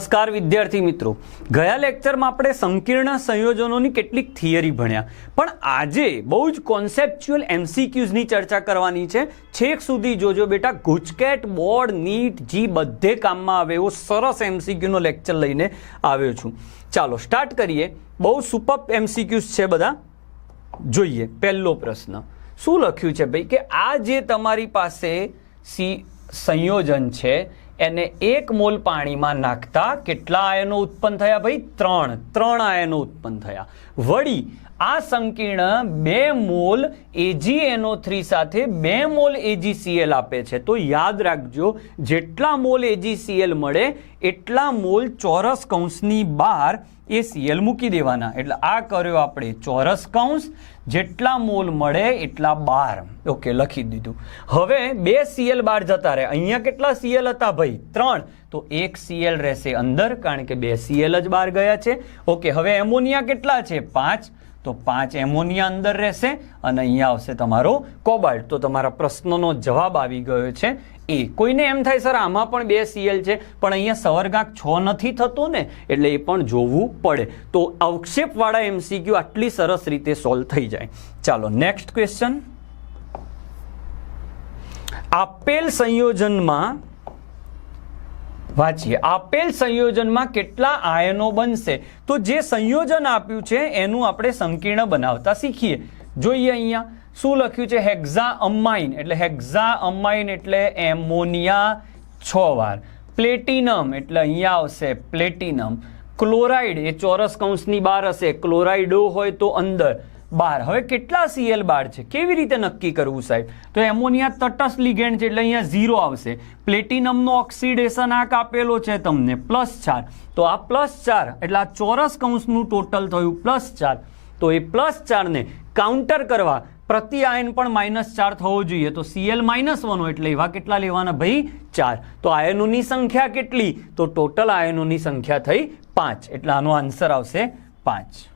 નમસ્કાર વિદ્યાર્થી મિત્રો. ગયા લેક્ચરમાં આપણે સંકીર્ણ સંયોજનોની કેટલીક થિયરી ભણ્યા. પણ આજે બહુ જ કોન્સેપ્ચ્યુઅલ એમસીક્યુઝની ચર્ચા કરવાની છે. છેક સુધી જોજો બેટા, ગુજકેટ, બોર્ડ, નીટ, જી બધે કામમાં આવે એવો સરસ એમસીક્યુનો લેક્ચર લઈને આવ્યો છું. ચાલો સ્ટાર્ટ કરીએ. બહુ સુપર એમસીક્યુઝ છે બધા. જોઈએ, પહેલો પ્રશ્ન. શું લખ્યું છે ભાઈ? કે આ જે તમારી પાસે સી સંયોજન છે એને એક મોલ પાણીમાં નાખતા કેટલા આયનો ઉત્પન્ન થયા ભાઈ? ત્રણ. ત્રણ આયનો ઉત્પન્ન થયા. વળી આ સંકીર્ણ બે મોલ એજીએનઓ થ્રી સાથે બે મોલ એજીસીએલ આપે છે. તો યાદ રાખજો, જેટલા મોલ એજીસીએલ મળે, એટલા મોલ ચોરસ કૌંસની બહાર એ સીએલ મૂકી દેવાના. એટલે આ કર્યો આપણે ચોરસ કૌંસ, જેટલા મોલ મળે એટલા બાર. ઓકે, લખી દીધું. હવે બે સીએલ બાર જતા રહે. અહીંયા કેટલા સીએલ હતા ભાઈ? ત્રણ. તો એક સીએલ રહેશે અંદર, કારણ કે બે સીએલ જ બહાર ગયા છે. ઓકે, હવે એમોનિયા કેટલા છે? પાંચ. તો પાંચ એમોનિયા અંદર રહેશે અને અહીંયા આવશે તમારો કોબાલ્ટ. તો તમારા પ્રશ્નનો જવાબ આવી ગયો છે. એ કોઈને એમ થાય, સર, આમાં પણ બે સીએલ છે. પણ અહીંયા સવર્ગાંક છ નથી થતો ને, એટલે એ પણ જોવું પડે. તો અવક્ષેપવાળા એમસીક્યુ આટલી સરસ રીતે સોલ્વ થઈ જાય. ચાલો નેક્સ્ટ ક્વેશ્ચન આપેલ સંયોજનમાં વાંચીએ. આપેલ સંયોજનમાં કેટલા આયનો બનશે? તો જે સંયોજન આપ્યું છે, એનું આપણે સંકીર્ણ બનાવતા શીખીએ. જોઈએ અહીંયા, શું લખ્યું છે? હેક્ઝા અમાઇન એટલે હેક્ઝા અમાઇન એટલે એમોનિયા છ વાર. પ્લેટિનમ એટલે અહીંયા આવશે પ્લેટિનમ. ક્લોરાઇડ, એ ચોરસ કૌંસની બહાર હશે. ક્લોરાઇડો હોય તો અંદર. બાર. હવે કેટલા સીએલ બાર છે? કેવી રીતે નક્કી કરવું સાહેબ? તો એમોનિયા તટસ્થ લિગેન્ડ છે એટલે અહીંયા ઝીરો આવશે. પ્લેટિનમનો ઓક્સિડેશન આંક આપેલો છે તમને. પ્લસ ચાર. તો આ પ્લસ ચાર, એટલે આ ચોરસ કૌંસનું ટોટલ થયું પ્લસ ચાર. તો એ પ્લસ ચારને કાઉન્ટર કરવા પ્રતિ આયન પણ માઇનસ ચાર થવો જોઈએ. તો સીએલ માઇનસ વન હોય એટલે એવા કેટલા લેવાના ભાઈ? ચાર. તો આયનોની સંખ્યા કેટલી? તો ટોટલ આયનોની સંખ્યા થઈ પાંચ. એટલે આનો આન્સર આવશે પાંચ.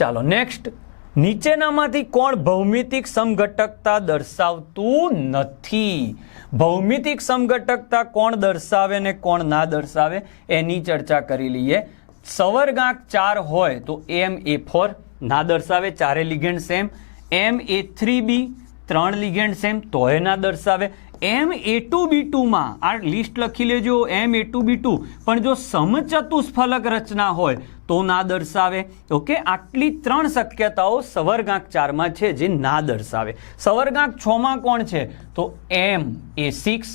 ચાલો નેક્સ્ટ નીચેનામાંથી કોણ ભૌમિતિક સમઘટકતા દર્શાવતું નથી? ભૌમિતિક સમઘટકતા કોણ દર્શાવે ને કોણ ના દર્શાવે? એની ચર્ચા કરી લઈએ. સવર્ગાંક ચાર હોય તો એમ એ ફોર, ના દર્શાવે ચારે ligand same. M A three B, ત્રણ લિગેન્ડ સેમ, તોય ના દર્શાવે. એમ એ ટુ બી ટુમાં આ લિસ્ટ લખી લેજો, એમ એ ટુ બી ટુ. પણ જો સમચતુષ્ફલક રચના હોય તો ના દર્શાવે. ઓકે, આટલી ત્રણ શક્યતાઓ સવર્ગાંક ચારમાં છે જે ના દર્શાવે. સવર્ગાંક છમાં કોણ છે? તો એમ એ સિક્સ,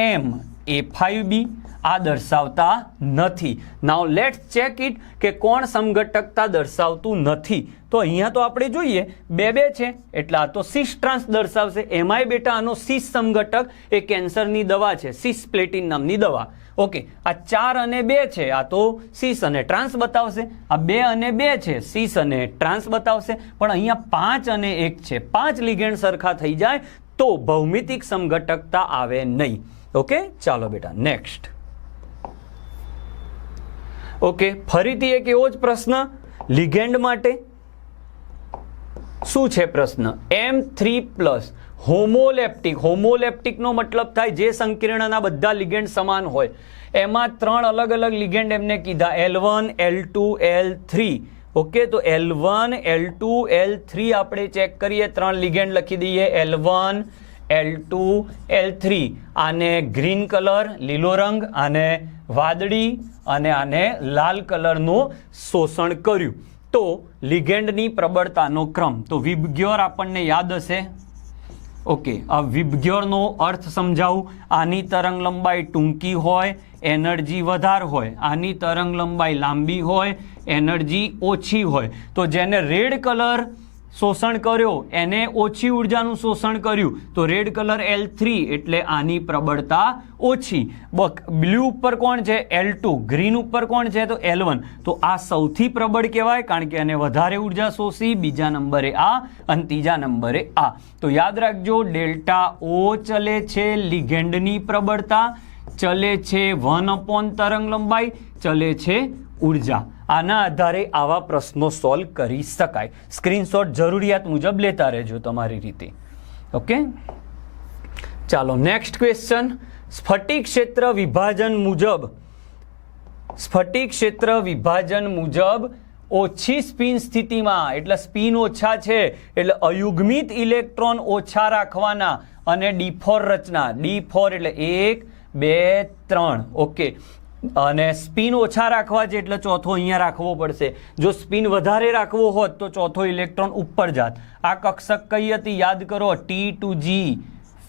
એમ એ ફાઈવ બી. આ દર્શાવતા નથી. નાવ લેટ્સ ચેક ઇટ કે કોણ સમઘટકતા દર્શાવતું નથી. તો અહીંયા તો આપણે જોઈએ, બે બે છે, એટલે આ તો સિસ ટ્રાન્સ દર્શાવશે. એમાંય બેટા આનો સિસ સમઘટક એ કેન્સરની દવા છે સિસ પ્લેટિન નામની દવા. ઓકે, આ ચાર અને બે છે, આ તો સીસ અને ટ્રાન્સ બતાવશે. આ બે અને બે છે, સીસ અને ટ્રાન્સ બતાવશે. પણ અહીંયા પાંચ અને એક છે. પાંચ લિગેન્ડ સરખા થઈ જાય તો ભૌમિતિક સમઘટકતા આવે નહીં. ઓકે, ચાલો બેટા, નેક્સ્ટ. ઓકે, ફરીથી એક એવો જ પ્રશ્ન. લિગેન્ડ માટે શું છે પ્રશ્ન? એમ થ્રી પ્લસ હોમોલેપ્ટિક. હોમોલેપ્ટિકનો મતલબ થાય જે સંકીર્ણના બધા લિગેન્ડ સમાન હોય. એમાં ત્રણ અલગ અલગ લિગેન્ડ એમને કીધા. L one, L two, L three. Okay, તો L one, L two, L three આપણે ચેક કરીએ. ત્રણ લિગેન્ડ લખી દઈએ. L one, L two, L three. આને ગ્રીન કલર, લીલો રંગ, આને વાદળી અને આને લાલ કલરનું શોષણ કર્યું. તો લિગેન્ડની પ્રબળતાનો ક્રમ. તો વિબગ્યોર આપણને યાદ હશે? ઓકે, આ વિબગ્યોરનો અર્થ સમજાવું. આની તરંગ લંબાઈ ટૂંકી હોય, એનર્જી વધાર હોય. આની તરંગ લંબાઈ લાંબી હોય, એનર્જી ઓછી હોય. તો જેને રેડ કલર શોષણ કર્યો, એને ઓછી ઉર્જાનું શોષણ કર્યું, તો રેડ કલર એલ થ્રી એટલે આની પ્રબળતા ઓછી. બક બ્લુ ઉપર કોણ છે? એલ ટુ ગ્રીન ઉપર કોણ છે? તો એલ વન તો આ સૌથી પ્રબળ કહેવાય, કારણ કે એને વધારે ઊર્જા શોષી, બીજા નંબરે આ અને ત્રીજા નંબરે આ. તો યાદ રાખજો, ડેલ્ટા ઓ ચલે છે લિગેન્ડની પ્રબળતા, ચલે છે વન અપોન તરંગ લંબાઈ, ચલે છે ઊર્જા. આના આધારે આવા પ્રશ્નો સોલ્વ કરી શકાય. સ્ક્રીનશોટ જરૂરિયાત મુજબ લેતા રહેજો તમારી રીતે. ઓકે ચાલો નેક્સ્ટ ક્વેશ્ચન સ્ફટિક ક્ષેત્ર વિભાજન મુજબ, સ્ફટિક ક્ષેત્ર વિભાજન મુજબ ઓછી સ્પિન સ્થિતિમાં, એટલે સ્પિન ઓછા છે, એટલે અયુગ્મિત ઇલેક્ટ્રોન ઓછા રાખવાના અને ડીફોર રચના. ડી એટલે એક, બે, ત્રણ. ઓકે અને સ્પિન ઓછા રાખવા છે એટલે ચોથો અહીંયા રાખવો પડશે. જો સ્પિન વધારે રાખવો હોત તો ચોથો ઇલેક્ટ્રોન ઉપર જાત. આ કક્ષક કઈ હતી યાદ કરો? ટી ટુ જી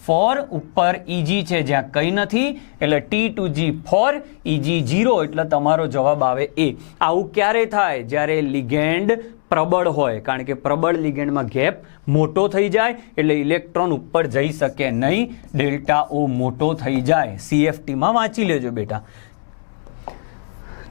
ફોર ઉપર ઈજી છે. જ્યાં કંઈ નથી, એટલે T two G four E G zero એટલે તમારો જવાબ આવે એ આવું ક્યારે થાય? જ્યારે લિગેન્ડ પ્રબળ હોય, કારણ કે પ્રબળ લિગેન્ડમાં ગેપ મોટો થઈ જાય, એટલે ઇલેક્ટ્રોન ઉપર જઈ શકે નહીં. ડેલ્ટા ઓ મોટો થઈ જાય. સીએફટીમાં વાંચી લેજો બેટા.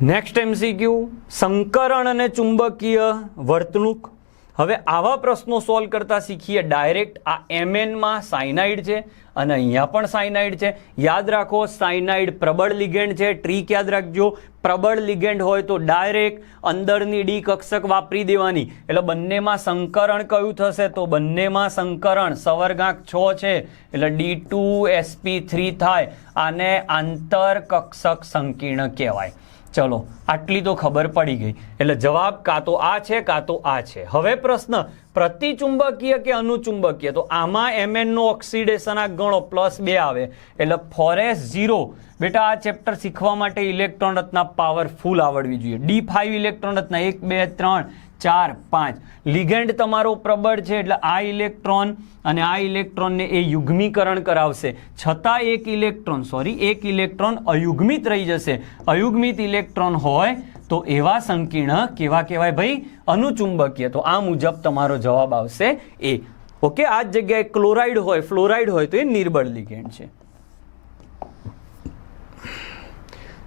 નેક્સ્ટ એમસીક્યુ સંકરણ અને ચુંબકીય વર્તણૂક. હવે આવા પ્રશ્નો સોલ્વ કરતા શીખીએ ડાયરેક્ટ આ એમએનમાં સાયનાઇડ છે અને અહીંયા પણ સાયનાઇડ છે. યાદ રાખો સાયનાઇડ પ્રબળ લિગેન્ડ છે. ટ્રીક યાદ રાખજો. પ્રબળ લિગેન્ડ હોય તો ડાયરેક્ટ અંદરની ડી કક્ષક વાપરી દેવાની. એટલે બંનેમાં સંકરણ કયું થશે? તો બંનેમાં સંકરણ સવર્ગાંક છ છે. એટલે ડી ટુ એસપી થ્રી થાય. આને આંતર કક્ષક સંકીર્ણ કહેવાય. ચલો, આટલી તો ખબર પડી ગઈ. એટલે જવાબ કાં તો આ છે, કાં તો આ છે. હવે પ્રશ્ન, પ્રતિચુંબકીય કે અનુચુંબકીય? તો આમાં એમએનનો ઓક્સિડેશન આ ગણો પ્લસ બે આવે. એટલે ફોરેસ ઝીરો. બેટા, આ ચેપ્ટર શીખવા માટે ઇલેક્ટ્રોન રત્ના પાવરફુલ આવડવી જોઈએ. ડી ફાઇવ ઇલેક્ટ્રોન રત્ના એક, બે, ત્રણ. ચાર, પાંચ. લિગેન્ડ તમારો પ્રબળ છે એટલે આ ઇલેક્ટ્રોન અને આ ઇલેક્ટ્રોનને એ યુગ્મીકરણ કરાવશે. છતાં એક ઇલેક્ટ્રોન, સોરી, એક ઇલેક્ટ્રોન અયુગ્મિત રહી જશે. અયુગ્મિત ઇલેક્ટ્રોન હોય તો એવા સંકીર્ણ કેવા કહેવાય ભાઈ? અનુચુંબકીય. તો આ મુજબ તમારો જવાબ આવશે એ. ઓકે, આ જ જગ્યાએ ક્લોરાઇડ હોય, ફ્લોરાઇડ હોય તો એ નિર્બળ લિગેન્ડ છે.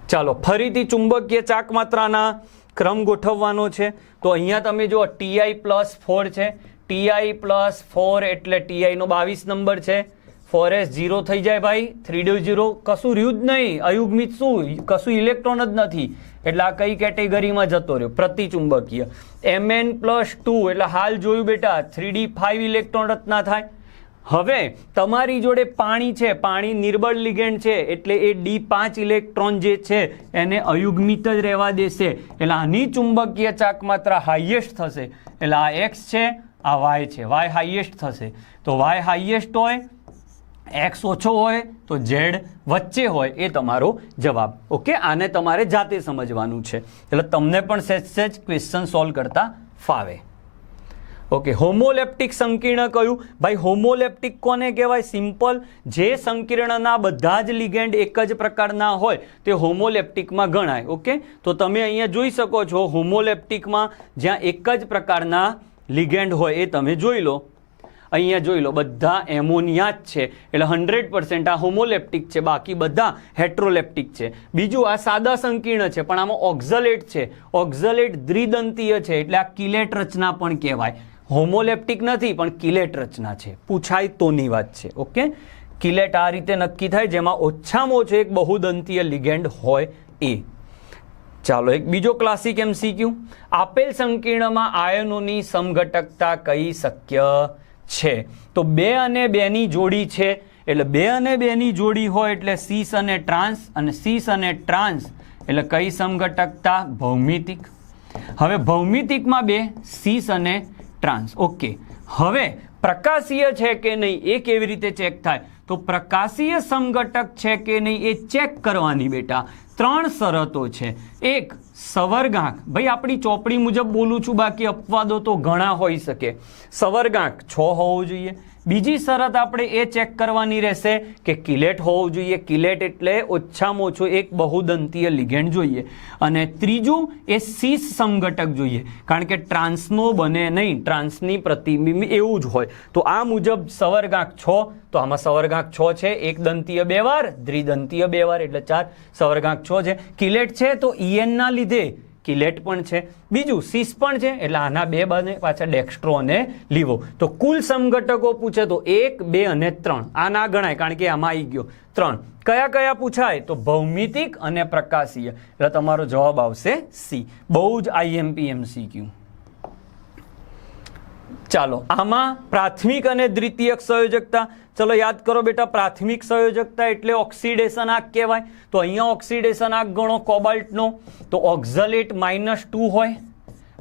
ચાલો, ફરીથી ચુંબકીય ચાક માત્રાના ક્રમ ગોઠવવાનો છે. તો અહીંયા તમે જો ટીઆઈ પ્લસ ફોર છે. ટીઆઈ પ્લસ ફોર એટલે ટીઆઈનો બાવીસ નંબર છે. ફોર એસ ઝીરો થઈ જાય ભાઈ. થ્રી ડે ઝીરો કશું રહ્યું જ નહીં. અયુગ્મિત શું? કશું ઇલેક્ટ્રોન જ નથી. એટલે આ કઈ કેટેગરીમાં જતો રહ્યો? પ્રતિચુંબકીય. એમએન પ્લસ ટુ એટલે હાલ જોયું બેટા થ્રી ડી ફાઈવ ઇલેક્ટ્રોન રચના થાય. હવે તમારી જોડે પાણી છે, પાણી નિર્બળ લિગેન્ડ છે, એટલે એ ડી પાંચ ઇલેક્ટ્રોન જે છે, એને અયુગ્મિત જ રહેવા દેશે. એટલે આની ચુંબકીય ચાક માત્રા હાઈએસ્ટ થશે. એટલે આ એક્સ છે, આ વાય છે. વાય હાઈએસ્ટ થશે. તો વાય હાઈએસ્ટ હોય, એક્સ ઓછો હોય, તો ઝેડ વચ્ચે હોય, એ તમારો જવાબ. ઓકે, આને તમારે જાતે સમજવાનું છે. એટલે તમને પણ સહેજ સહેજ ક્વેશ્ચન સોલ્વ કરતા ફાવે. ઓકે, હોમોલેપ્ટિક સંકીર્ણ કયું? ભાઈ, હોમોલેપ્ટિક કોને કહેવાય? સિમ્પલ, જે સંકીર્ણના બધા જ લિગેન્ડ એક જ પ્રકારના હોય, તે હોમોલેપ્ટિકમાં ગણાય, ઓકે? તો તમે અહીંયા જોઈ શકો છો, હોમોલેપ્ટિકમાં જ્યાં એક જ પ્રકારના લિગેન્ડ હોય, એ તમે જોઈ લો. અહીંયા જોઈ લો, બધા એમોનિયા જ છે, એટલે હંડ્રેડ પર્સન્ટ આ હોમોલેપ્ટિક છે, બાકી બધા હેટ્રોલેપ્ટિક છે. બીજું આ સાદા સંકીર્ણ છે, પણ આમાં ઓક્ઝલેટ છે. ઓક્ઝલેટ દ્વિદંતીય છે, એટલે આ કિલેટ રચના પણ કહેવાય. હોમોલેપ્ટિક નથી, પણ કિલેટ રચના છે. પૂછાય તોની વાત છે, ઓકે? કિલેટ આ રીતે નક્કી થાય, જેમાં ઓછામાં ઓછો એક બહુદંતીય લિગેન્ડ હોય એ. ચાલો એક બીજો ક્લાસિક એમ શીખ્યું આપેલ સંકીર્ણમાં આયનોની સમઘટકતા કઈ શક્ય છે? તો બે અને બેની જોડી છે, એટલે બે અને બેની જોડી હોય એટલે સીસ અને ટ્રાન્સ, અને સીસ અને ટ્રાન્સ એટલે કઈ સમઘટકતા? ભૌમિતિક. હવે ભૌમિતિકમાં બે, સીસ અને ટ્રાન્સ. ઓકે. હવે પ્રકાશીય છે કે નહીં એ કેવી રીતે ચેક થાય? તો પ્રકાશીય સમઘટક છે કે નહીં એ ચેક કરવાની બેટા. ત્રણ શરતો છે. એક, સવર્ગાંક. ભાઈ, આપણી ચોપડી મુજબ બોલું છું, બાકી અપવાદો તો ઘણા હોઈ શકે. સવર્ગાંક છ હોવો જોઈએ. બીજી શરત આપણે એ ચેક કરવાની રહેશે કે કિલેટ હોવું જોઈએ. કિલેટ એટલે ઓછામાં ઓછું એક બહુદંતીય લિગેન્ડ જોઈએ અને ત્રીજું એ સીસ સમઘટક જોઈએ. કારણ કે ટ્રાન્સનો બને નહીં, ટ્રાન્સની પ્રતિબિંબ એવું જ હોય. તો આ મુજબ સવર્ગાંક છ, તો આમાં સવર્ગાંક છ છે એક દંતીય બે વાર, દ્વિદંતીય બે વાર, એટલે ચાર, સવર્ગાંક છ છે. કિલેટ છે તો ઈએનના લીધે કિલેટ પણ છે. બીજું, સીસ પણ છે, એટલે આના બે બને પાછા ડેક્સ્ટ્રો અને લીવો. તો કુલ સમઘટકો પૂછે તો એક, બે અને ત્રણ. આ ના ગણાય, કારણ કે આમાં આવી ગયો. ત્રણ. કયા કયા પૂછાય? તો ભૌમિતિક અને પ્રકાશીય. એટલે તમારો જવાબ આવશે સી. બહુ જ આઈએમપી એમસીક્યુ ચાલો, આમાં પ્રાથમિક અને દ્વિતીયક સંયોજકતા. ચલો યાદ કરો બેટા, પ્રાથમિક સંયોજકતા એટલે ઓક્સિડેશન આગ કહેવાય. તો અહીંયા ઓક્સિડેશન આગ ગણો કોબાલ્ટનો. તો ઓક્ઝલેટ માઇનસ ટુ હોય,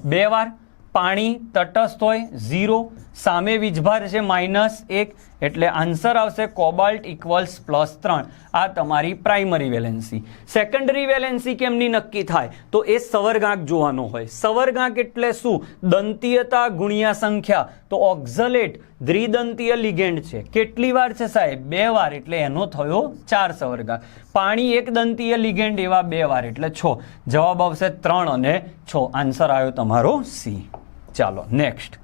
બે વાર. પાણી તટસ્થ હોય, ઝીરો. સામે વીજભાર છે, માઇનસ એક, એટલે આન્સર આવશે કોબાલ્ટ ઇક્વલ્સ પ્લસ ત્રણ. આ તમારી પ્રાઇમરી વેલેન્સી. સેકન્ડરી વેલેન્સી કેમની નક્કી થાય? તો એ સવરગાંક જોવાનો હોય. સવર્ગાંક એટલે શું? દંતીયતા ગુણ્યા સંખ્યા. તો ઓક્ઝલેટ દ્વિદંતીય લિગેન્ડ છે. કેટલી વાર છે સાહેબ? બે વાર, એટલે એનો થયો ચાર સવરગાંક. પાણી એક દંતીય લિગેન્ડ, એવા બે વાર, એટલે છ. જવાબ આવશે ત્રણ અને છ. આન્સર આવ્યો તમારો સી. ચાલો, નેક્સ્ટ.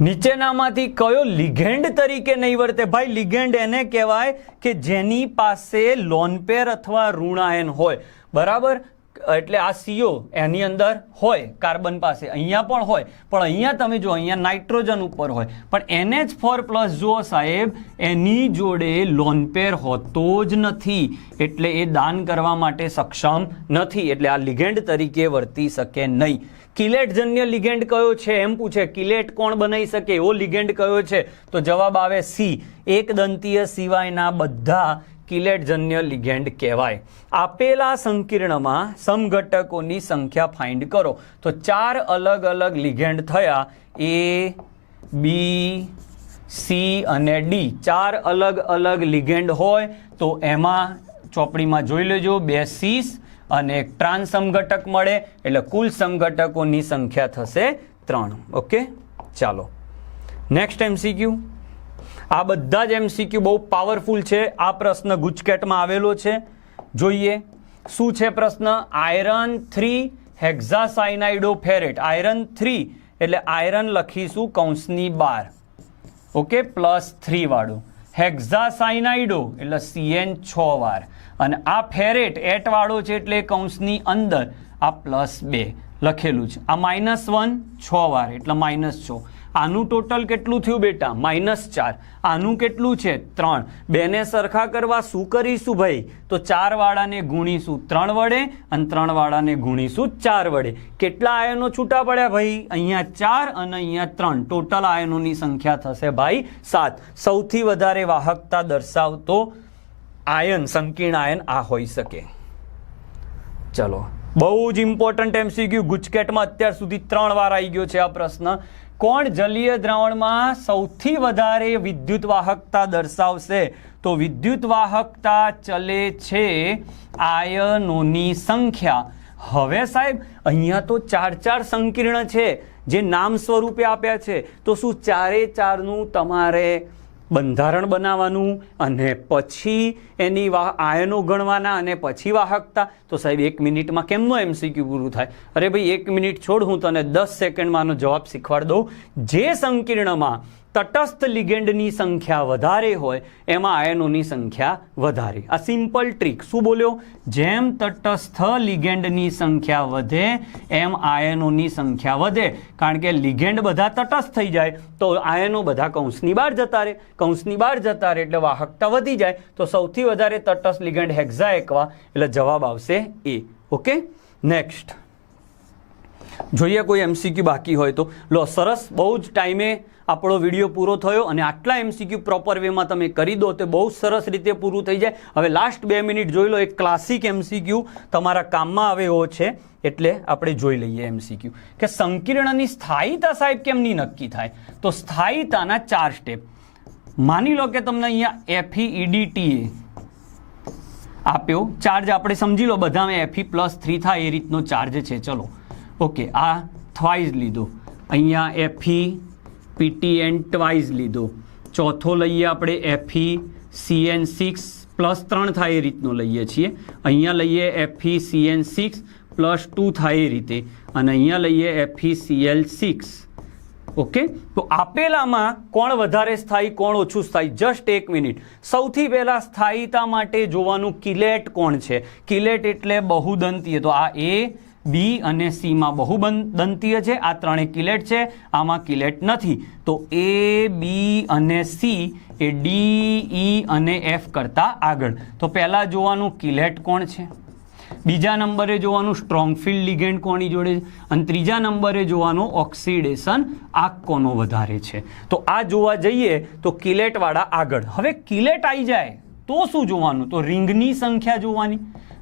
નીચેનામાંથી કયો લિગેન્ડ તરીકે નહીં વર્તે? ભાઈ, લિગેન્ડ એને કહેવાય કે જેની પાસે લોનપેર અથવા ઋણાયન હોય. બરાબર? એટલે આ સીઓ એની અંદર હોય, કાર્બન પાસે. અહીંયા પણ હોય, પણ અહીંયા તમે જો અહીંયા નાઇટ્રોજન ઉપર હોય. પણ એનએચ ફોર પ્લસ જુઓ સાહેબ, એની જોડે લોનપેર હોતો જ નથી. એટલે એ દાન કરવા માટે સક્ષમ નથી. એટલે આ લિગેન્ડ તરીકે વર્તી શકે નહીં. કિલેટજન્ય લિગેન્ડ કયો છે? એમ પૂછે, કિલેટ કોણ બનાવી શકે? એવો લિગેન્ડ કયો છે? તો જવાબ આવે સી. એક દંતીય સિવાયના બધા કિલેટજન્ય લિગેન્ડ કહેવાય. આપેલા સંકીર્ણમાં સમઘટકોની સંખ્યા ફાઇન્ડ કરો. તો ચાર અલગ અલગ લિગેન્ડ થયા. એ બી સી અને ડી ચાર અલગ અલગ લિગેન્ડ હોય તો એમાં ચોપડીમાં જોઈ લેજો. બે સીસ અને એક ટ્રાન્સ મળે. એટલે કુલ સમઘટકોની સંખ્યા થશે ત્રણ. ઓકે? ચાલો. નેક્સ્ટ એમસીક્યુ આ બધા જ એમસીક્યુ બહુ પાવરફુલ છે. આ પ્રશ્ન ગુજકેટમાં આવેલો છે. જોઈએ, શું છે પ્રશ્ન? Iron three hexacyanido ferrate iron three એટલે આયરન લખીશું કૌંસની બાર ઓકે પ્લસ થ્રી વાળું. હેક્ઝાસાઇનાઇડો એટલે સીએન છ વાર. અને આ ફેરેટ એટ વાળો છે એટલે કૌંસની અંદર આ પ્લસ બે લખેલું છે. આ માઇનસ વન છ વાર, એટલે માઇનસ છ. આનું ટોટલ કેટલું થયું બેટા? માઇનસ ચાર. આનું કેટલું છે? ત્રણ. બેને સરખા કરવા શું કરીશું ભાઈ? તો ચાર વાળાને ગુણીશું ત્રણ વડે અને ત્રણવાળાને ગુણીશું ચાર વડે. કેટલા આયનો છૂટા પડ્યા ભાઈ? અહીંયા ચાર અને અહીંયા ત્રણ. ટોટલ આયનોની સંખ્યા થશે ભાઈ સાત. સૌથી વધારે વાહકતા દર્શાવતો આયન, સંકીર્ણ આયન આ હોઈ શકે. ચલો. બહુ જ ઇમ્પોર્ટન્ટ એમસીક્યુ ગુજકેટમાં અત્યાર સુધી ત્રણ વાર આવી ગયો છે આ પ્રશ્ન. કોણ જલીય દ્રાવણમાં સૌથી વધારે વિદ્યુત વાહકતા દર્શાવશે? તો વિદ્યુત વાહકતા ચલે છે આયનોની સંખ્યા. હવે સાહેબ, અહીંયા તો ચાર ચાર સંકીર્ણ છે, જે નામ સ્વરૂપે આપ્યા છે. તો શું ચારે ચારનું તમારે બંધારણ બનાવવાનું અને પછી એની આયનો ગણવાના અને પછી વાહકતા. તો સાહેબ, એક મિનિટમાં કેમનું એમસીક્યુ પૂરું થાય? અરે ભાઈ, એક મિનિટ છોડ, હું તને દસ સેકન્ડમાં આનો જવાબ શીખવાડ દઉં. જે સંકીર્ણમાં તટસ્થ લિગેન્ડની સંખ્યા વધારે હોય, એમાં આયનોની સંખ્યા વધારે. આ સિમ્પલ ટ્રીક. શું બોલ્યો? જેમ તટસ્થ લિગેન્ડની સંખ્યા વધે, એમ આયનોની સંખ્યા વધે. કારણ કે લિગેન્ડ બધા તટસ્થ થઈ જાય, તો આયનો બધા કૌંસની બહાર જતા રહે. કૌંસની બહાર જતા રહે એટલે વાહકતા વધી જાય. તો સૌથી વધારે તટસ્થ લિગેન્ડ હેક્ઝા એકવા એટલે જવાબ આવશે એ. ઓકે? નેક્સ્ટ જોઈએ કોઈ એમસીક્યુ બાકી હોય તો. લો, સરસ. બહુ જ ટાઈમે આપણો વીડિયો પૂરો થયો અને આટલા એમસીક્યુ પ્રોપર વેમાં તમે કરી દો તો બહુ સરસ રીતે પૂરું થઈ જાય. હવે લાસ્ટ બે મિનિટ જોઈ લો, એક ક્લાસિક એમસીક્યુ તમારા કામમાં આવે એવો છે, એટલે આપણે જોઈ લઈએ એમસીક્યુ કે સંકીર્ણની સ્થાયીતા સાહેબ કેમની નક્કી થાય? તો સ્થાયીતાના ચાર સ્ટેપ માની લો કે તમને અહીંયા એફઈ ઈડીટીએ આપ્યો. ચાર્જ આપણે સમજી લો, બધામાં એફઈ પ્લસ થ્રી થાય, એ રીતનો ચાર્જ છે. ચલો. ઓકે આ થ્વાઇઝ લીધો. અહીંયા એફઈ પીટીએન ટ્વાઇઝ લીધો. ચોથો લઈએ આપણે એફી સીએન સિક્સ પ્લસ ત્રણ થાય એ રીતનો લઈએ છીએ. અહીંયા લઈએ F E C N six plus two થાય એ રીતે. અને અહીંયા લઈએ એફી સીએલ સિક્સ ઓકે? તો આપેલામાં કોણ વધારે સ્થાયી, કોણ ઓછું સ્થાયી? જસ્ટ એક મિનિટ. સૌથી પહેલાં સ્થાયીતા માટે જોવાનું કિલેટ કોણ છે? કિલેટ એટલે બહુદંતીય. તો આ એ બી અને સીમાં બહુદંતીય છે. આ ત્રણે કિલેટ છે. આમાં કિલેટ નથી. તો એ બી અને સી એ ડી ઈ અને એફ કરતાં આગળ. તો પહેલાં જોવાનું કિલેટ કોણ છે? બીજા નંબરે જોવાનું સ્ટ્રોંગ ફિલ્ડ લિગેન્ડ કોની જોડે છે? અને ત્રીજા નંબરે જોવાનું ઓક્સિડેશન આગ કોનો વધારે છે. તો આ જોવા જઈએ તો કિલેટવાળા આગળ. હવે કિલેટ આવી જાય તો શું જોવાનું? તો રિંગની સંખ્યા જોવાની.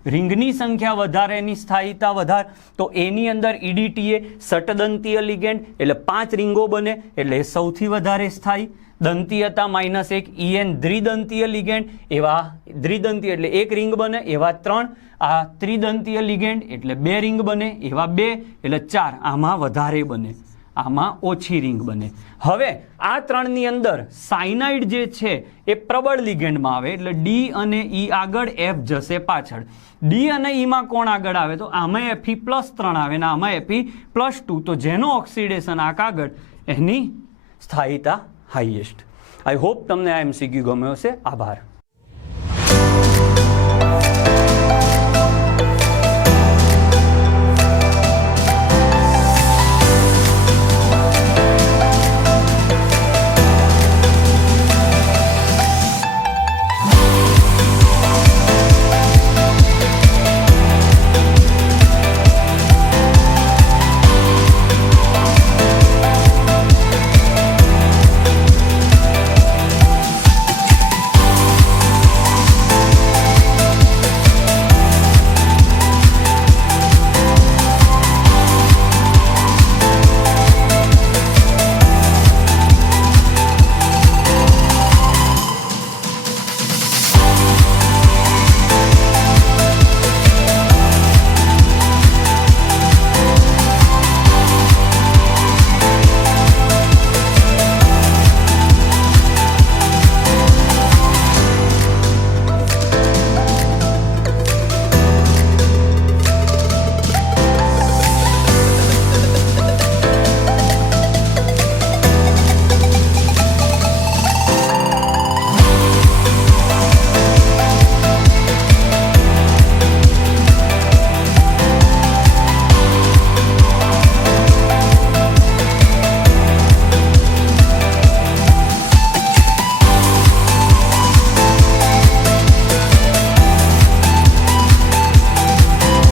રિંગની સંખ્યા વધારે, એની સ્થાયીતા વધારે, તો એની અંદર ઈડીટીએ સટદંતીય લિગેન્ડ એટલે પાંચ રિંગો બને, એટલે સૌથી વધારે સ્થાયી. દંતીયતા માઇનસ એક ઈએન દ્વિદંતીય લિગેન્ડ એવા દ્વિદંતીય, એટલે એક રિંગ બને, એવા ત્રણ. આ ત્રિદંતીય લિગેન્ડ એટલે બે રિંગ બને, એવા બે, એટલે ચાર. આમાં વધારે બને, આમાં ઓછી રિંગ બને. હવે, આ ત્રણની અંદર સાયનાઇડ જે છે, એ પ્રબળ લિગેન્ડમાં આવે, એટલે ડી અને ઈ આગળ એફ જશે પાછળ. ડી અને ઈમાં કોણ આગળ આવે? તો આમાં એફી પ્લસ ત્રણ આવે ને આમાં એફી પ્લસ ટુ તો જેનો ઓક્સિડેશન આ કાગળ, એની સ્થાયીતા હાઈએસ્ટ આઈ હોપ તમને આ એમસીક્યુ ગમ્યો હશે. આભાર.